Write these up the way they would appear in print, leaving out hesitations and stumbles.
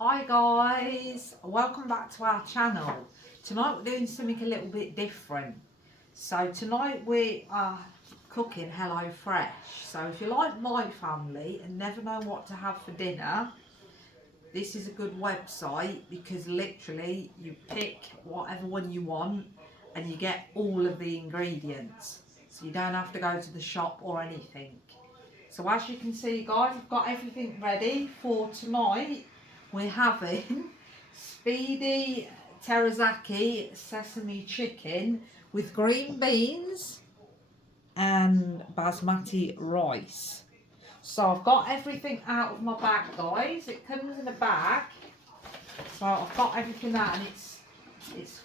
Hi guys, welcome back to our channel. Tonight we're doing something a little bit different. So tonight we are cooking Hello Fresh. So if you like my family and never know what to have for dinner, this is a good website because literally you pick whatever one you want and you get all of the ingredients. So you don't have to go to the shop or anything. So as you can see guys, I've got everything ready for tonight. We're having speedy teriyaki sesame chicken with green beans and basmati rice. So I've got everything out of my bag guys. It comes in a bag. So I've got everything out and it's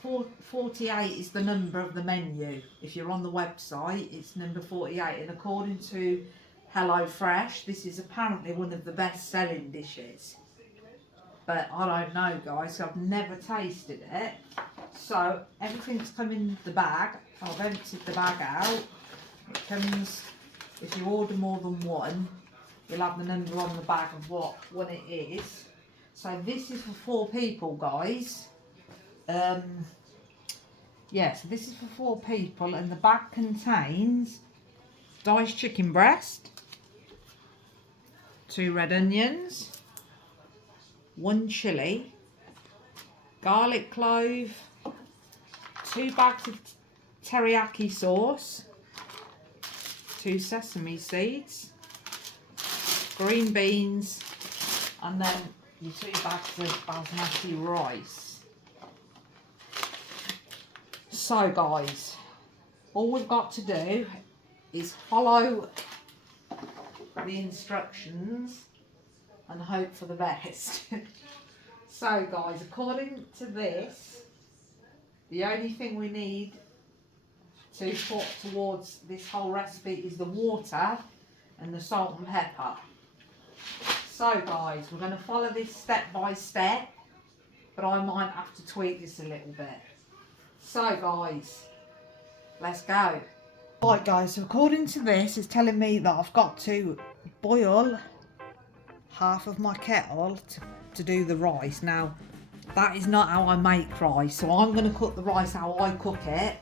48 is the number of the menu. If you're on the website, it's number 48, and according to Hello Fresh, this is apparently one of the best selling dishes. But I don't know guys, so I've never tasted it. So everything's come in the bag. I've emptied the bag out. It comes, if you order more than one, you'll have the number on the bag of what one it is. So this is for 4 people guys. So this is for 4 people, and the bag contains diced chicken breast, 2 red onions, 1 chilli, garlic clove, 2 bags of teriyaki sauce, 2 sesame seeds, green beans, and then your 2 bags of basmati rice. So guys, all we've got to do is follow the instructions and hope for the best. So guys, according to this, the only thing we need to put towards this whole recipe is the water and the salt and pepper. So guys, we're going to follow this step by step, but I might have to tweak this a little bit. So guys, let's go. Right guys, so according to this, it's telling me that I've got to boil half of my kettle to do the rice. Now, that is not how I make rice, so I'm going to cook the rice how I cook it.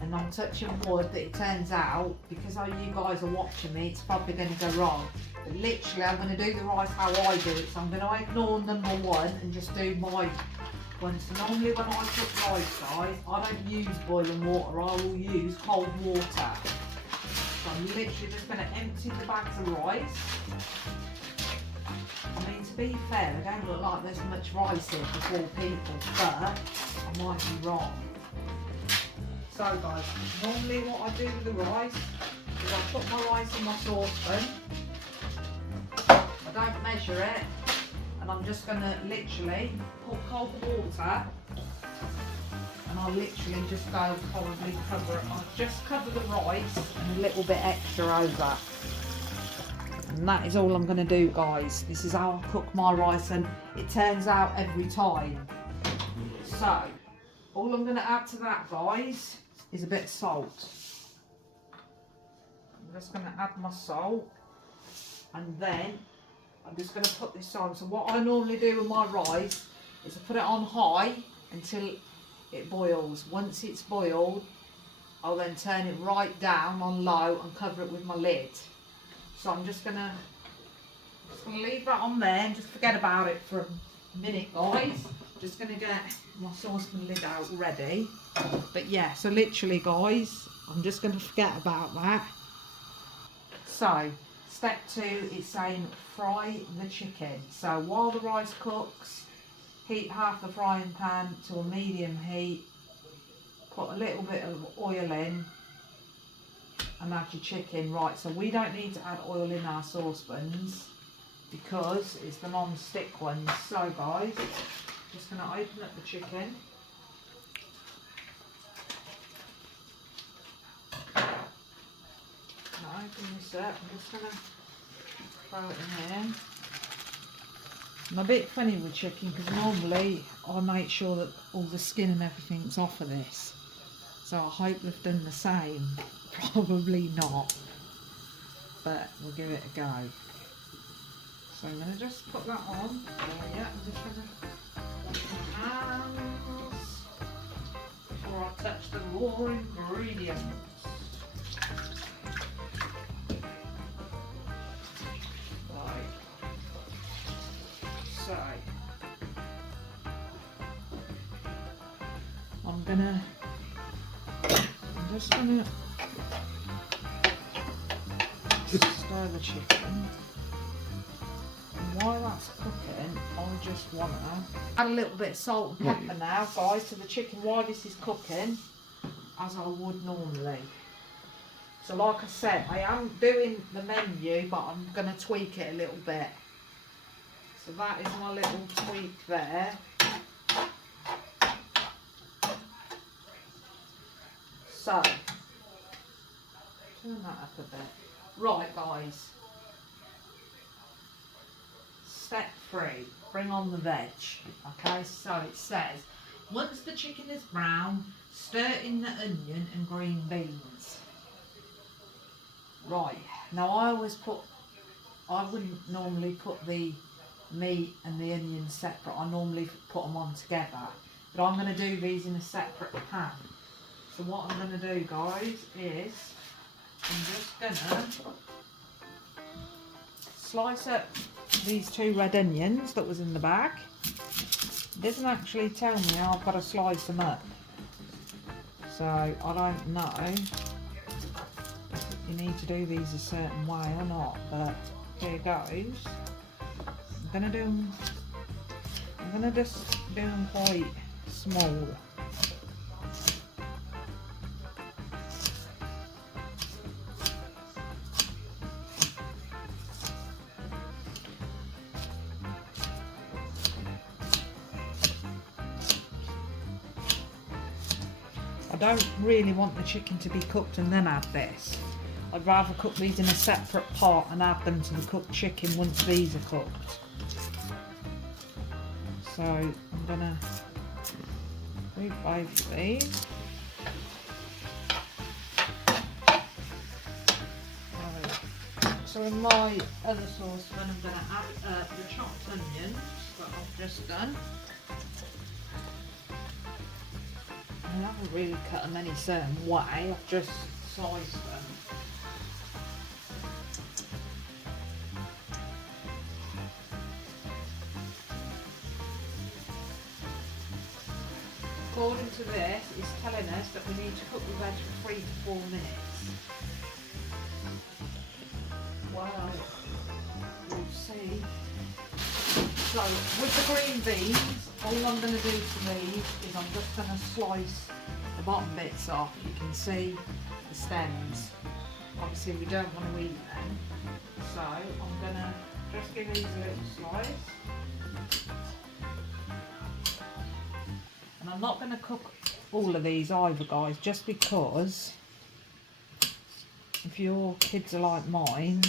And I'm touching wood that it turns out, because you guys are watching me, it's probably going to go wrong. But literally, I'm going to do the rice how I do it. So I'm going to ignore number 1 and just do my one. So normally when I cook rice, guys, I don't use boiling water. I will use cold water. So I'm literally just going to empty the bags of rice. I mean, to be fair, they don't look like there's much rice here for 4 people, but I might be wrong. So guys, normally what I do with the rice is I put my rice in my saucepan. I don't measure it, and I'm just going to literally put cold water, and I'll literally just go probably cover it. I'll just cover the rice and a little bit extra over. And that is all I'm going to do guys. This is how I cook my rice, and it turns out every time. So all I'm going to add to that guys is a bit of salt. I'm just going to add my salt, and then I'm just going to put this on. So what I normally do with my rice is I put it on high until it boils. Once it's boiled, I'll then turn it right down on low and cover it with my lid. So I'm just going to leave that on there and just forget about it for a minute guys. Just going to get my saucepan lid out ready. But yeah, so literally guys, I'm just going to forget about that. So step 2 is saying fry the chicken. So while the rice cooks, heat half the frying pan to a medium heat, put a little bit of oil in and add your chicken. Right, so we don't need to add oil in our saucepans because it's the non-stick ones. So guys, just going to open up the chicken. Open this up. I'm just going to throw it in here. I'm a bit funny with chicken because normally I make sure that all the skin and everything's off of this. So I hope they've done the same. Probably not. But we'll give it a go. So I'm going to just put that on. Yeah, I'm just your ingredients. Right. So I'm just gonna stir the chicken. And while that's cooking, I just want to add a little bit of salt and pepper now, guys, to the chicken while this is cooking, as I would normally. So like I said, I am doing the menu, but I'm going to tweak it a little bit. So that is my little tweak there. So, turn that up a bit. Right, guys. Step 3, bring on the veg. Okay, so it says, once the chicken is brown, stir in the onion and green beans. Right, now I wouldn't normally put the meat and the onions separate. I normally put them on together. But I'm going to do these in a separate pan. So what I'm going to do, guys, is I'm just going to slice up these 2 red onions that was in the bag. It doesn't actually tell me how I've got to slice them up. So I don't know if you need to do these a certain way or not, but here goes. I'm going to just do them quite small. I don't really want the chicken to be cooked and then add this. I'd rather cook these in a separate pot and add them to the cooked chicken once these are cooked. So I'm going to do both of these. Right. So in my other saucepan I'm going to add the chopped onions that I've just done. I haven't really cut them any certain way, I've just sliced them. According to this, it's telling us that we need to cook the veg for 3 to 4 minutes. Well, we'll see. So, with the green beans, all I'm going to do to these is I'm just going to slice the bottom bits off. You can see the stems. Obviously we don't want to eat them. So I'm going to just give these a little slice. And I'm not going to cook all of these either, guys, just because if your kids are like mine,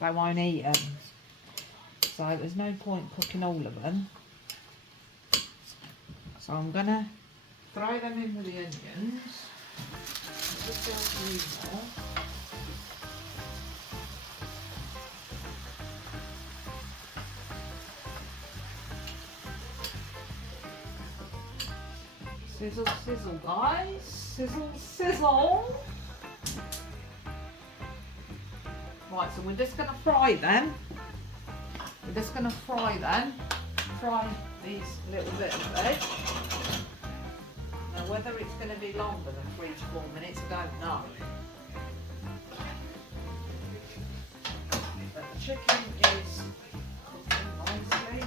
they won't eat them. So there's no point cooking all of them. So I'm going to throw them in with the onions. Just go through there. Sizzle, sizzle, guys. Sizzle, sizzle. Right, so we're just going to fry them. We're just going to fry them. Fry these little bits of veg. Now whether it's going to be longer than 3 to 4 minutes, I don't know. But the chicken is cooking nicely.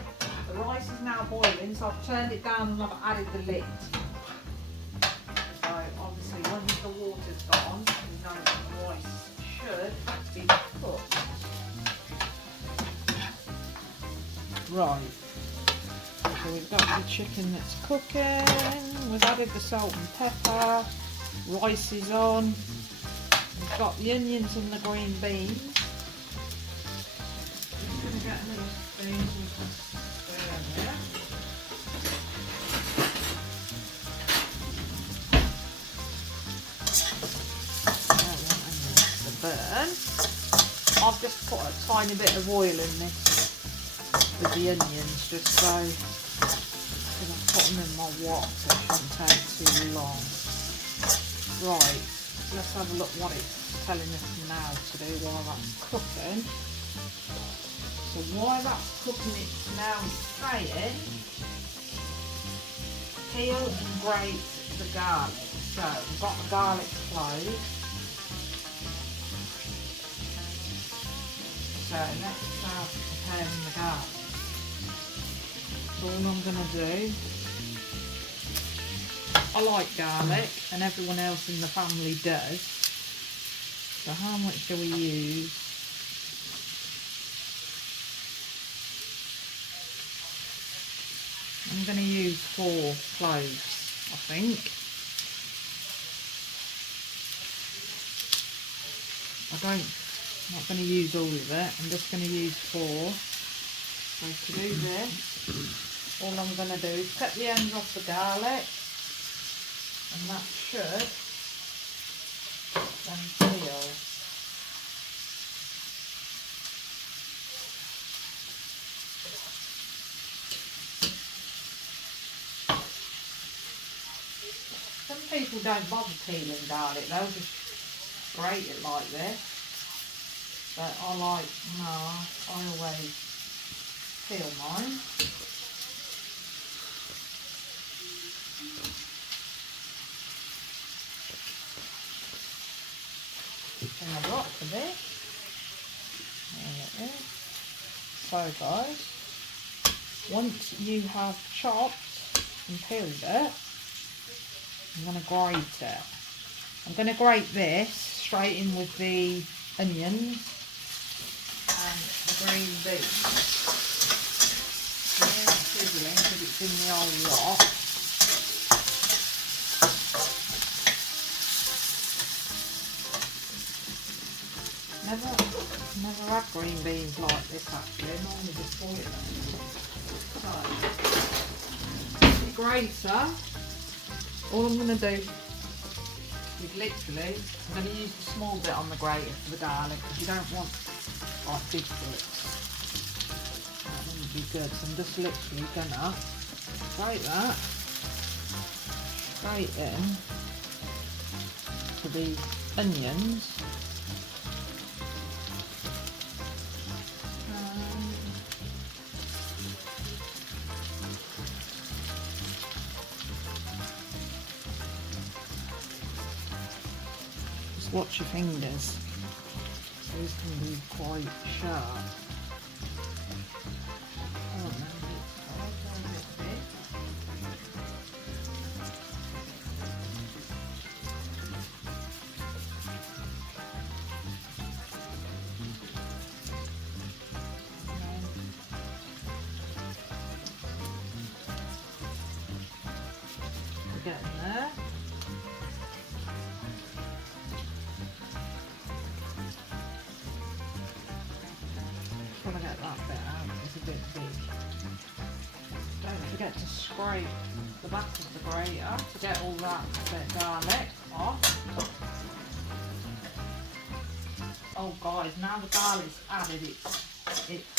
The rice is now boiling, so I've turned it down and I've added the lid. So obviously once the water's gone, we know that the rice should be cooked. Right. So we've got the chicken that's cooking, we've added the salt and pepper, rice is on, we've got the onions and the green beans. Just going to get a little spoon so we can stir there. The burn. I've just put a tiny bit of oil in this with the onions, just so, because I've put them in my wok, so it shouldn't take too long. Right, let's have a look what it's telling us now to do while that's cooking. So while that's cooking, it's now saying peel and grate the garlic. So we've got the garlic clove. So let's start preparing the garlic. So all I'm going to do, I like garlic and everyone else in the family does. So how much do we use? I'm going to use 4 cloves, I think. I'm not going to use all of it, I'm just going to use 4. So to do this, all I'm going to do is cut the ends off the garlic, and that should then peel. Some people don't bother peeling garlic, they'll just grate it like this. But I always peel mine. And I've got for this. There it is. So guys, once you have chopped and peeled it, I'm going to grate it. I'm going to grate this straight in with the onions and the green beans. Yeah, it's sizzling because it's in the old lot. Never had green beans like this actually, normally just boil them. So, the grater, all I'm going to do is literally, I'm going to use the small bit on the grater for the garlic because you don't want like big bits. That wouldn't be good, so I'm just literally going to grate that straight in to the onions. Watch your fingers, these can be quite sharp. Oh, no, we're getting there. Trying to get that bit out, it's a bit big. Don't forget to scrape the back of the grater to get all that bit of garlic off. Oh guys, now the garlic's added,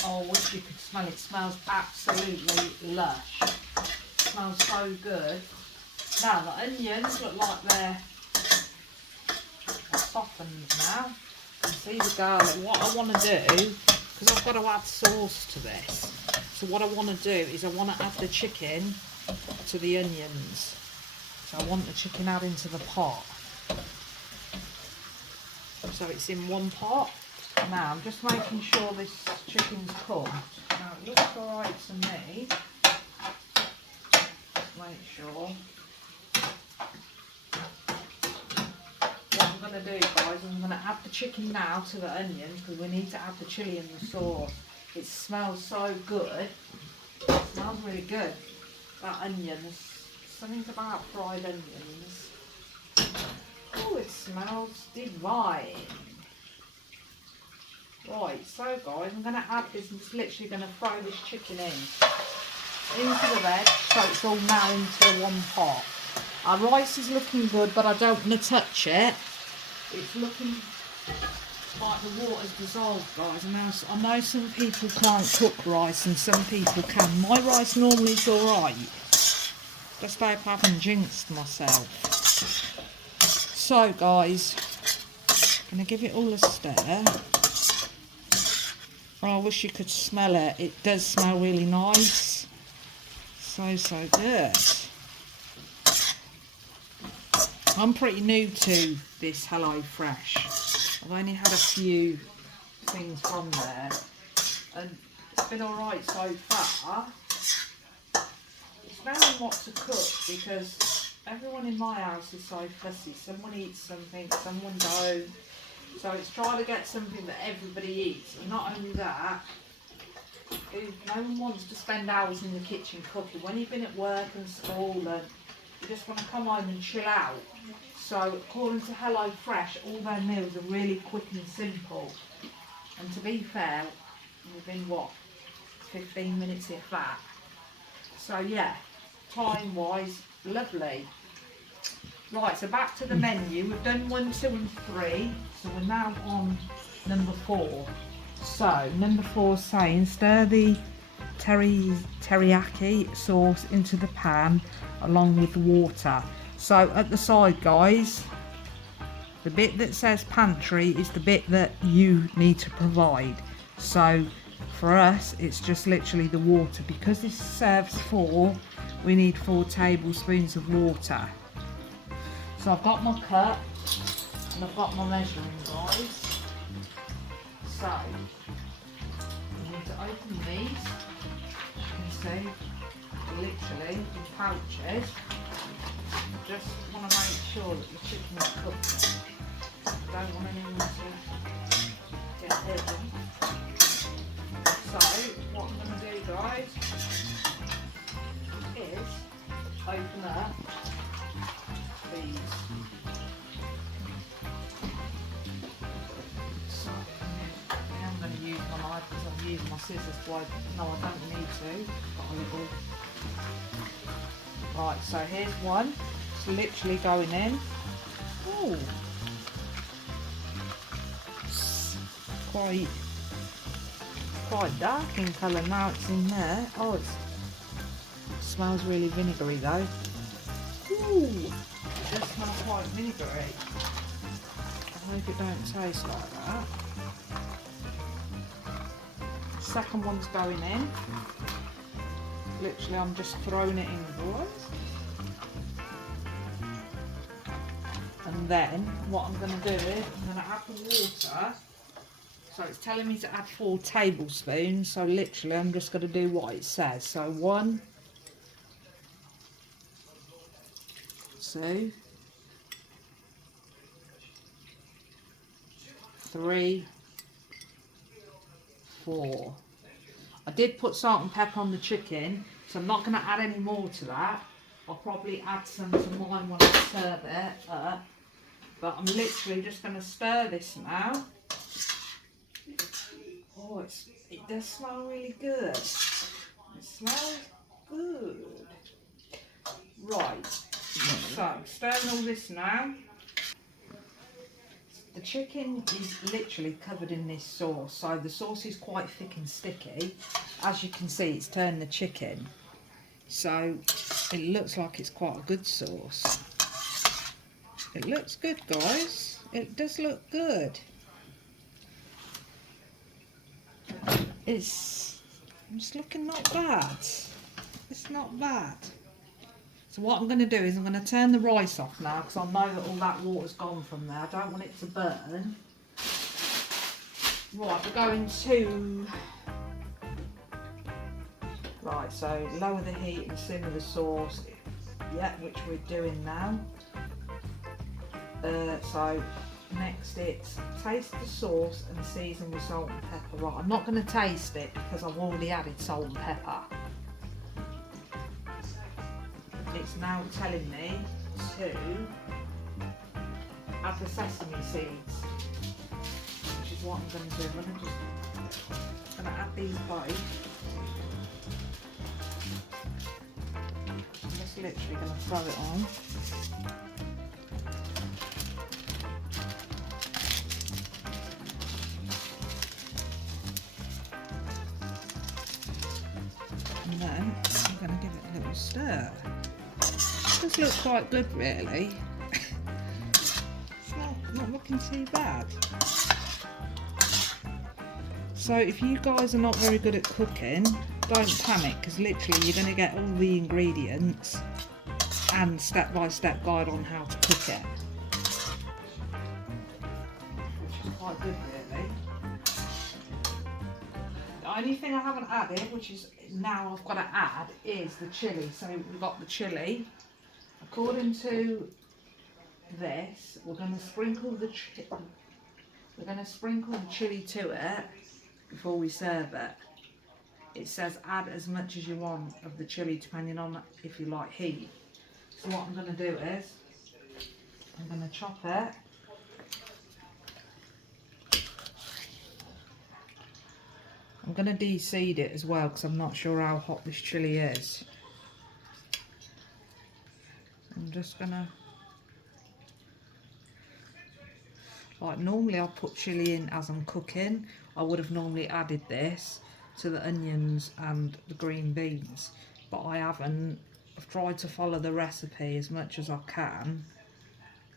oh, I wish you could smell it. It smells absolutely lush. It smells so good. Now the onions look like they're softened now. You can see the garlic. What I want to do, because I've got to add sauce to this, so what I want to do is I want to add the chicken to the onions. So I want the chicken added into the pot. So it's in one pot. Now I'm just making sure this chicken's cooked. Now it looks alright to me. Just make sure. What I'm going to do, guys, I'm going to add the chicken now to the onions because we need to add the chilli and the sauce. It smells so good. It smells really good. That onions. Something about fried onions. Oh, it smells divine. Right, so guys, I'm going to add this. I'm just literally going to throw this chicken into the veg, so it's all now into one pot. Our rice is looking good, but I don't want to touch it. It's looking like the water's dissolved, guys. And now, I know some people can't cook rice and some people can. My rice normally is alright. Just hope I haven't jinxed myself. So guys, I'm going to give it all a stir. Oh, I wish you could smell it. It does smell really nice. So good. I'm pretty new to this HelloFresh. I've only had a few things from there, and it's been alright so far. It's knowing what to cook, because everyone in my house is so fussy. Someone eats something, someone don't. So it's trying to get something that everybody eats. And not only that, no one wants to spend hours in the kitchen cooking. When you've been at work and school and you just want to come home and chill out. So according to HelloFresh, all their meals are really quick and simple. And to be fair, within what, 15 minutes if that. So yeah, time wise, lovely. Right, so back to the menu. We've done 1, 2 and 3. So we're now on number 4. So number 4 is saying stir the teriyaki sauce into the pan along with the water. So at the side, guys, the bit that says pantry is the bit that you need to provide. So for us, it's just literally the water. Because this serves 4, we need 4 tablespoons of water. So I've got my cup and I've got my measuring, guys. So you need to open these. You can see, literally in pouches. Just want to make sure that the chicken is cooked. Don't want anyone to get hidden. So what I'm going to do, guys, is open up these. So I'm going to use my knife because I've used my scissors to open. No, I don't need to. Got a little. Right, so here's one. It's literally going in. Oh, it's quite dark in colour now. It's in there. Oh, it smells really vinegary though. Ooh, it does smell quite vinegary. I hope it don't taste like that. Second one's going in. Literally, I'm just throwing it in, boys. And then what I'm going to do is I'm going to add the water. So it's telling me to add 4 tablespoons. So literally, I'm just going to do what it says. So 1, 2, 3, 4. I did put salt and pepper on the chicken, so I'm not going to add any more to that. I'll probably add some to mine when I serve it up. But I'm literally just going to stir this now. Oh, it does smell really good. It smells good. Right, so I'm stirring all this now. The chicken is literally covered in this sauce, so the sauce is quite thick and sticky. As you can see, it's turned the chicken, so it looks like it's quite a good sauce. It looks good, guys. It does look good. It's looking not bad. It's not bad. So what I'm going to do is I'm going to turn the rice off now, because I know that all that water's gone from there. I don't want it to burn. Right, we're going to... Right, so lower the heat and simmer the sauce. Yeah, which we're doing now. So next it's taste the sauce and season with salt and pepper. Right, I'm not going to taste it because I've already added salt and pepper. It's now telling me to add the sesame seeds, which is what I'm going to do. I'm going to add these both. I'm just literally going to throw it on. And then I'm going to give it a little stir. This looks quite good, really. not looking too bad. So if you guys are not very good at cooking, don't panic, because literally you're going to get all the ingredients and step-by-step guide on how to cook it. Which is quite good really. The only thing I haven't added, which is now I've got to add, is the chilli. So we've got the chilli. According to this, we're going to sprinkle the chilli to it before we serve it. It says add as much as you want of the chilli depending on if you like heat. So what I'm going to do is I'm going to chop it. I'm going to de-seed it as well because I'm not sure how hot this chilli is. I'm just going to, like normally I'll put chilli in as I'm cooking. I would have normally added this to the onions and the green beans, but I haven't. I've tried to follow the recipe as much as I can,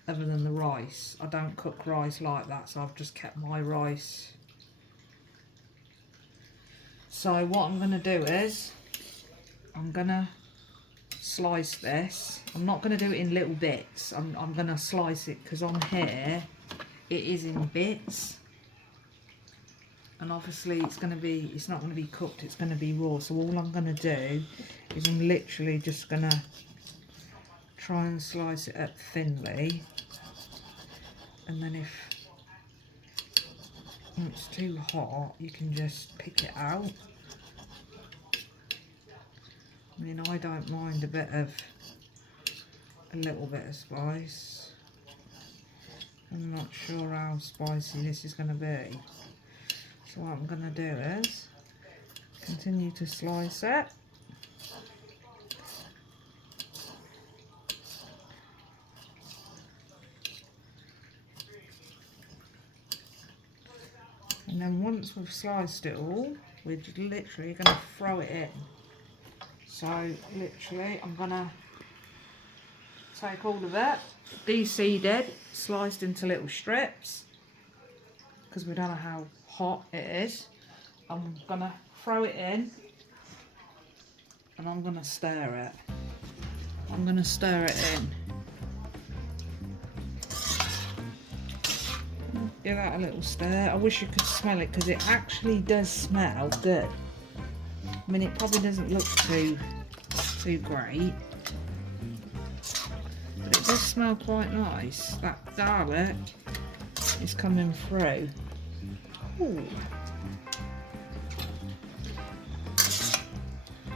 other than the rice. I don't cook rice like that, so I've just kept my rice. So what I'm going to do is I'm going to slice this. I'm not going to do it in little bits. I'm going to slice it because on here it is in bits. And obviously it's not going to be cooked, it's going to be raw. So all I'm going to do is I'm literally just going to try and slice it up thinly. And then if it's too hot, you can just pick it out. I mean, I don't mind a little bit of spice. I'm not sure how spicy this is going to be. So what I'm going to do is continue to slice it. And then once we've sliced it all, we're just literally going to throw it in. So literally I'm going to take all of it, de-seeded, sliced into little strips, because we don't know how hot it is. I'm going to throw it in and I'm going to stir it. I'm going to stir it in. Give that a little stir. I wish you could smell it because it actually does smell good. I mean, it probably doesn't look too great, but it does smell quite nice. That garlic is coming through. Ooh.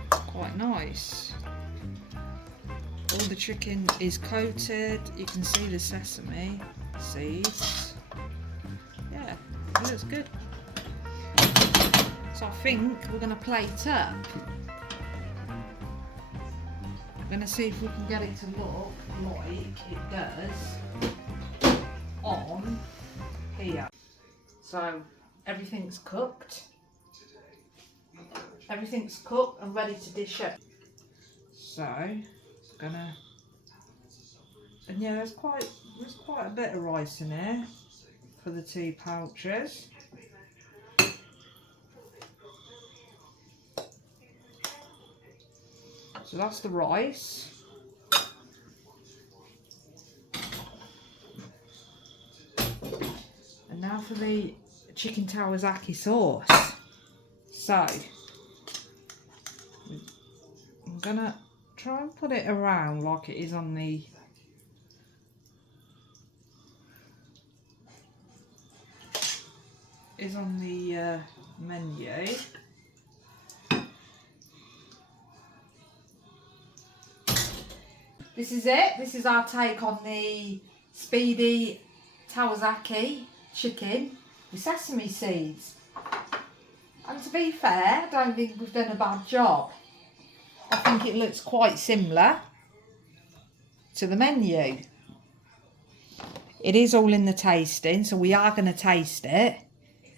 Quite nice. All the chicken is coated. You can see the sesame seeds. Yeah, it looks good. So I think we're going to plate up. I'm going to see if we can get it to look like it does on here. So everything's cooked. Everything's cooked and ready to dish up. So I'm gonna, and yeah, there's quite a bit of rice in here for the 2 pouches. So that's the rice. And now for the chicken teriyaki sauce. So I'm gonna try and put it around like it is on the menu. This is it. This is our take on the speedy teriyaki chicken with sesame seeds. And to be fair, I don't think we've done a bad job. I think it looks quite similar to the menu. It is all in the tasting, so we are going to taste it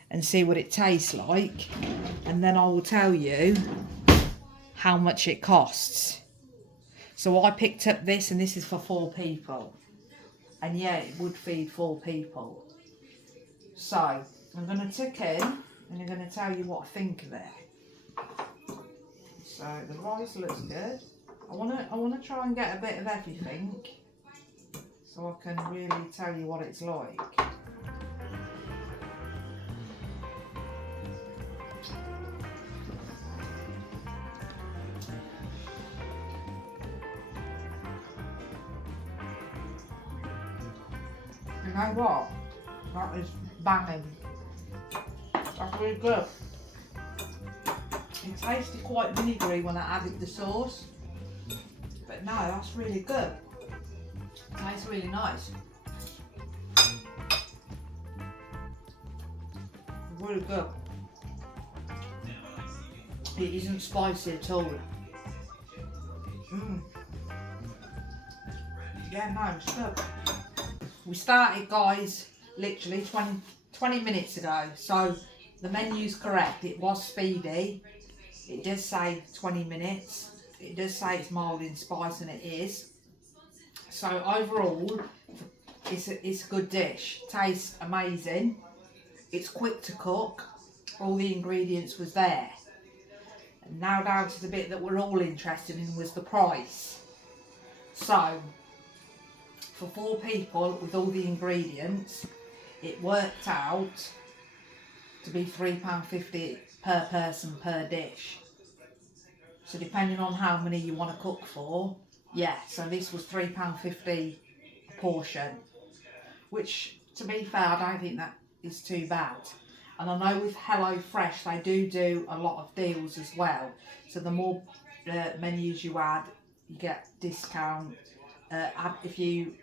and see what it tastes like, and then I will tell you how much it costs. So I picked up this, and this is for 4 people. and yeah, it would feed 4 people. So I'm going to tick in and I'm going to tell you what I think of it. So the rice looks good. I want to try and get a bit of everything so I can really tell you what it's like. You know what? That is banging. That's really good. It tasted quite vinegary when I added the sauce, but no, that's really good. It tastes really nice. Really good. It isn't spicy at all. Yeah, no, it's good. We started, guys, literally 20 minutes ago, so the menu's correct. It was speedy. It does say 20 minutes. It does say it's mild in spice, and it is. So overall, it's a good dish. Tastes amazing. It's quick to cook. All the ingredients was there. And now down to the bit that we're all interested in, was the price. So for 4 people with all the ingredients, it worked out to be £3.50 per person per dish. So depending on how many you want to cook for, yeah, so this was £3.50 a portion, which, to be fair, I don't think that is too bad. And I know with Hello Fresh they do a lot of deals as well, so the more menus you add, you get discount. If you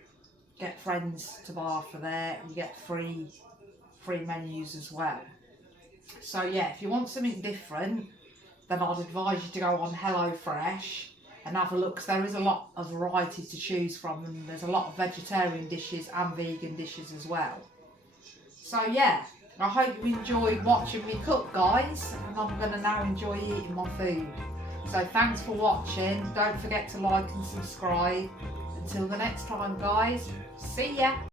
get friends to buy for there, you get free menus as well. So yeah, if you want something different, then I'd advise you to go on Hello Fresh and have a look, because there is a lot of variety to choose from, and there's a lot of vegetarian dishes and vegan dishes as well. So yeah, I hope you enjoyed watching me cook, guys, and I'm going to now enjoy eating my food. So thanks for watching. Don't forget to like and subscribe. Until the next time, guys, see ya.